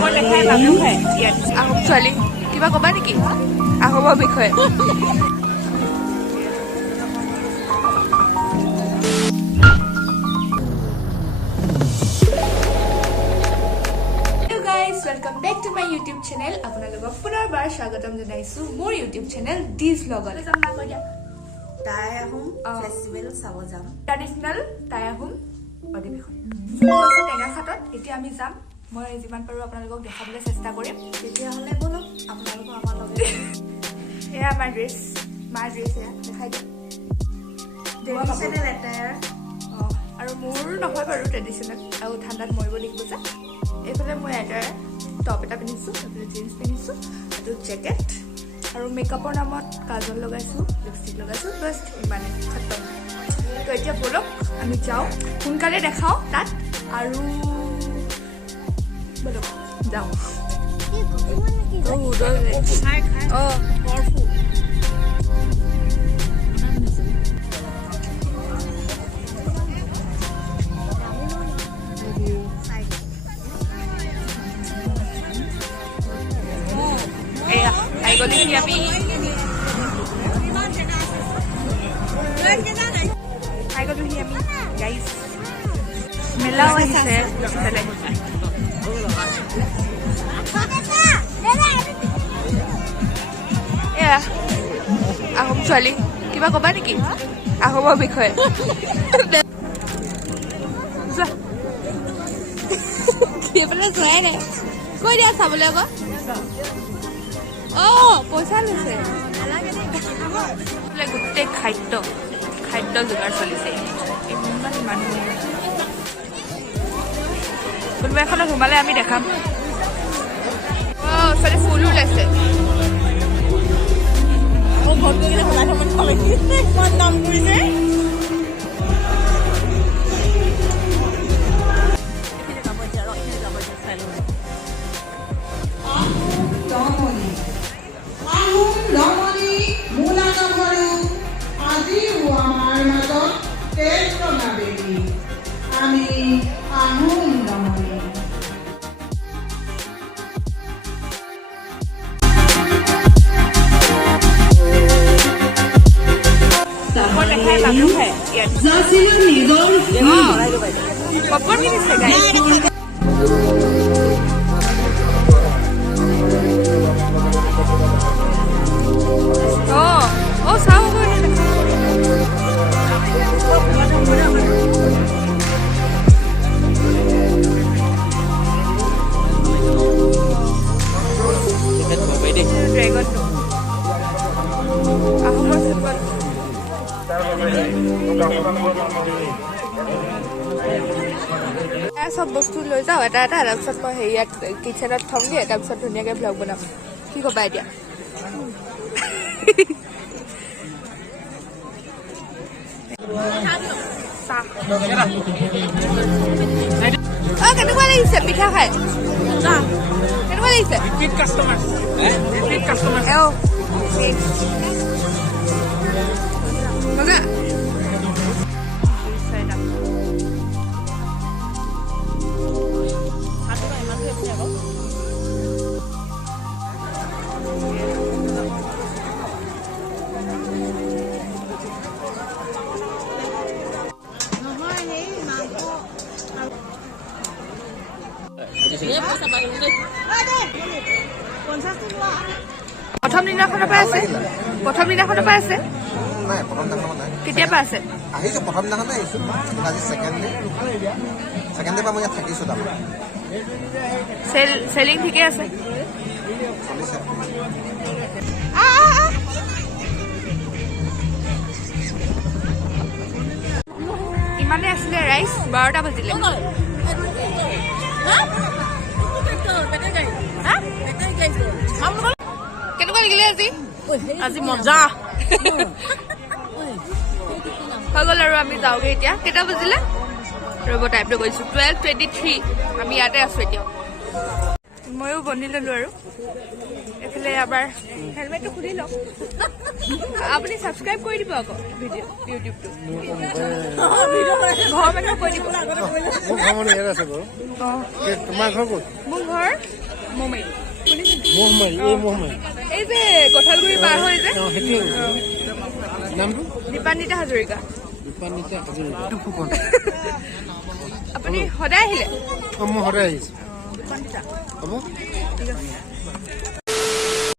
মই দেখাই মানুহ খাই ইয়াত আহোম ছোৱালী কিবা ক'বা নেকি আহোমৰ বিষয়ে? Welcome back to my YouTube channel. আপোনালোকক পুনৰবাৰ স্বাগতম জনাইছো মোৰ YouTube channel D's লগত। টাই আহোম ফেষ্টিভেল চাব যাম। ট্ৰেডিশনেল টাই আহোম অধিৱেশন টেঙাখাটত এতিয়া আমি যাম। মই যিমান পাৰো আপোনালোকক দেখাবলৈ চেষ্টা কৰিম। তেতিয়াহ'লে বলক আপোনালোক আমাৰ লগত। এয়া আমাৰ ড্ৰেছ মাৰ ড্ৰেছ এয়া দেখাই দিম। ট্ৰেডিশ্যনেল এটায়াৰ আৰু মোৰ নহয় বাৰু ট্ৰেডিশ্যনেল আৰু ঠাণ্ডাত মৰিব লাগিব যে। এইফালে মই এটা টপ এটা পিন্ধিছোঁ, এইফালে জিন্স পিন্ধিছোঁ, এইটো জেকেট আৰু মেকআপৰ নামত কাজল লগাইছোঁ, লিপষ্টিক লগাইছোঁ, বাছ ইমানে খতম। তো এতিয়া বলক আমি যাওঁ, সোনকালে দেখাওঁ তাত আৰু বলক যাওঁ। মেলাও আহিছে এয়া আহোম ছোৱালী কিবা ক'বা নেকি আহোমৰ বিষয়ে? যোৱাই নাই কৈ দিয়া চাবলৈ আকৌ। পইচা লৈছে গোটেই খাদ্য যোগাৰ চলিছে। ইমান মানুহ কোনোবা এখনত সোমালে আমি দেখাম। ওচৰতে ফুলো ওলাইছে। আমি আহোম ৰমণী চব বস্তু লৈ যাওঁ এটা এটা, তাৰপিছত মই হেৰিয়াত কিটচেনত থমগৈ, তাৰপিছত ধুনীয়াকৈ ভ্লগ বনাম। কি ক'বা এতিয়া? কেনেকুৱা লাগিছে পিঠা খাই? কেনেকুৱা লাগিছে? মজা প্ৰথম দিনাখনৰ পৰা আছে। প্ৰথম দিনাখনৰ পৰা আছে নাই, প্ৰথম দিনাখন নাই। কেতিয়াৰ পৰা আছে? আহিছোঁ প্ৰথম দিনাখনে আহিছোঁ। আজি ছেকেণ্ড ডে পৰা মই ইয়াত থাকিছোঁ। তাৰমানে চেলিং ঠিকে আছে, চলিছে। ইমানে আছিলে ৰাইচ। 12টা বাজিলে। কেনেকুৱা লাগিলে আজি? আজি মজা হৈ গ'ল আৰু আমি যাওঁগে এতিয়া। কেইটা বাজিলে ৰ'ব টাইমটো গৈছোঁ 12:23। আমি ইয়াতে আছোঁ এতিয়া। ময়ো বনি ললো আৰু এইফালে এবাৰ হেলমেটটো খুলি লওক আপুনি ছাবস্ক্ৰাইব কৰি দিব আকৌ ভিডিঅ' ইউটিউবটো ঘৰৰ মানুহক কৈ দিব মোৰ ঘৰ মানে ইয়াত আছে বাৰু তোমাৰ ঘৰ ক'ত মোৰ ঘৰ মমৈ শুনিছে মহমাৰী এই মহমাৰী এই যে কঠালগুৰি পাৰ হৈ যে সেইটোৱে নামটো দীপান্বিতা হাজৰিকা দীপান্বিতা হাজৰিকা ফুকন আপুনি সদায় আহিলে মই সদায় আহিছোঁ দীপান্বিতা হ'ব ঠিক আছে